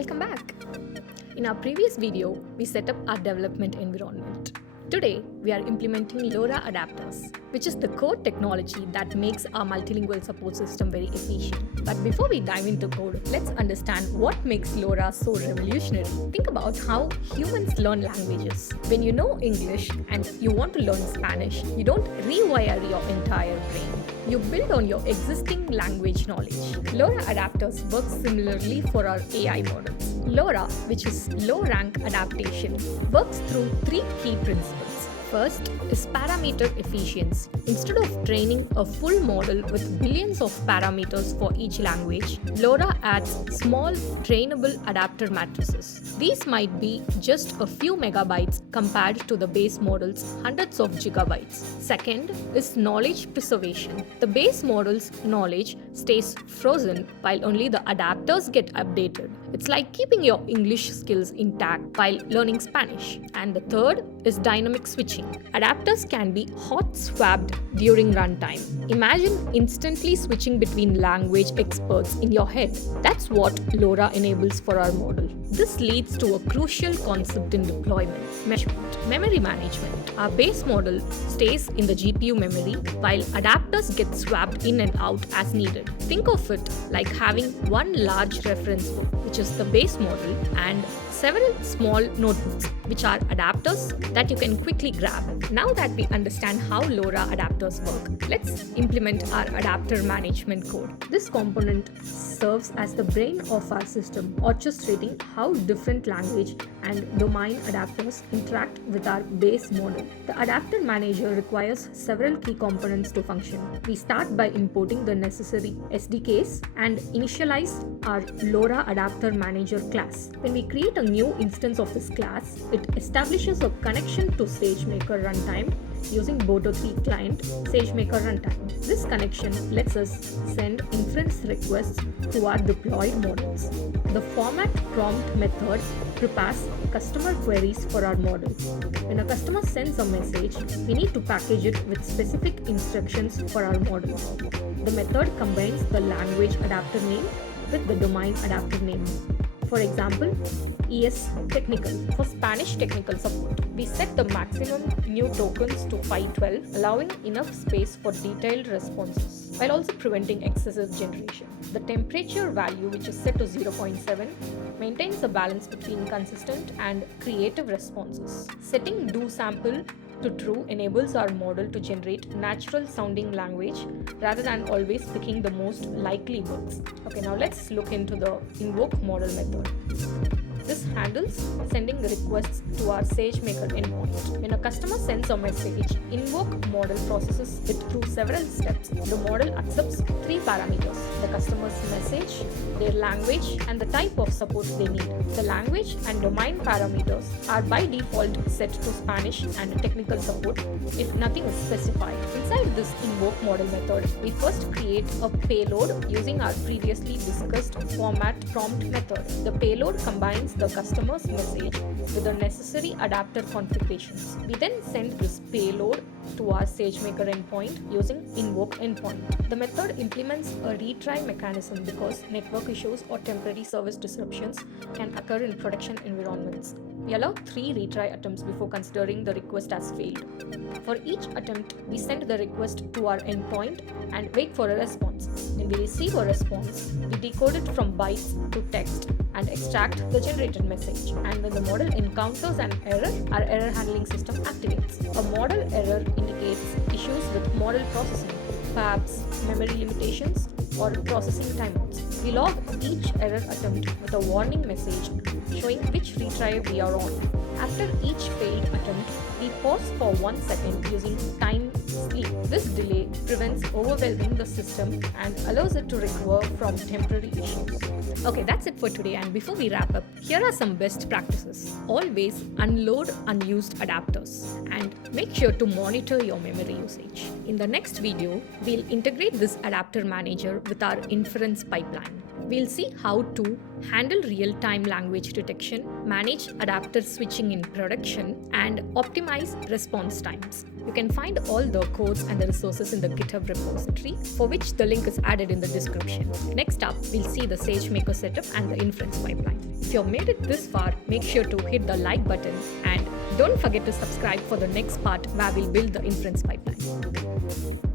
Welcome back. In our previous video, we set up our development environment. Today, we are implementing LoRA adapters, which is the core technology that makes our multilingual support system very efficient. But before we dive into code, let's understand what makes LoRA so revolutionary. Think about how humans learn languages. When you know English and you want to learn Spanish, you don't rewire your entire brain. You build on your existing language knowledge. LoRA adapters work similarly for our AI models. LoRA, which is low rank adaptation, works through three key principles. First is parameter efficiency. Instead of training a full model with billions of parameters for each language, LoRA adds small trainable adapter matrices. These might be just a few megabytes compared to the base model's hundreds of gigabytes. Second is knowledge preservation. The base model's knowledge stays frozen while only the adapters get updated. It's like keeping your English skills intact while learning Spanish. And the third is dynamic switching. Adapters can be hot swapped during runtime. Imagine instantly switching between language experts in your head. That's what LoRA enables for our model. This leads to a crucial concept in deployment: memory management. Our base model stays in the GPU memory while adapters get swapped in and out as needed. Think of it like having one large reference book, which is the base model, and several small notebooks, which are adapters that you can quickly grab. Now that we understand how LoRA adapters work, let's implement our adapter management code. This component serves as the brain of our system, orchestrating how different language and domain adapters interact with our base model. The adapter manager requires several key components to function. We start by importing the necessary SDKs and initialize our LoRA adapter manager class. When we create a new instance of this class, it establishes a connection to SageMaker runtime using Boto3 client SageMaker runtime. This connection lets us send inference requests to our deployed models. The format prompt method prepares customer queries for our model. When a customer sends a message, we need to package it with specific instructions for our model. The method combines the language adapter name with the domain adapter name. For example, ES Technical for Spanish technical support. We set the maximum new tokens to 512, allowing enough space for detailed responses, while also preventing excessive generation. The temperature value, which is set to 0.7, maintains a balance between consistent and creative responses. Setting do sample to true enables our model to generate natural sounding language rather than always picking the most likely words. Okay, now let's look into the invoke model method. This handles sending requests to our SageMaker endpoint. When a customer sends a message, invoke model processes it through several steps. The model accepts three parameters: the customer's message, their language, and the type of support they need. The language and domain parameters are by default set to Spanish and technical support if nothing is specified. Inside this invoke model method, we first create a payload using our previously discussed format prompt method. The payload combines the customer's message with the necessary adapter configurations. We then send this payload to our SageMaker endpoint using invoke endpoint. The method implements a retry mechanism because network issues or temporary service disruptions can occur in production environments. We allow 3 retry attempts before considering the request as failed. For each attempt, we send the request to our endpoint and wait for a response. When we receive a response, we decode it from bytes to text and extract the generated message. And when the model encounters an error, our error handling system activates. A model error indicates issues with model processing, perhaps memory limitations, or processing timeouts. We log each error attempt with a warning message showing which retry we are on. After each failed attempt, we pause for 1 second using time sleep. This delay prevents overwhelming the system and allows it to recover from temporary issues. Okay, that's it for today, and before we wrap up, here are some best practices. Always unload unused adapters and make sure to monitor your memory usage. In the next video, we'll integrate this adapter manager with our inference pipeline. We'll see how to handle real-time language detection, manage adapter switching in production, and optimize response times. You can find all the codes and the resources in the GitHub repository, for which the link is added in the description. Next up, we'll see the SageMaker setup and the inference pipeline. If you've made it this far, make sure to hit the like button and don't forget to subscribe for the next part where we'll build the inference pipeline.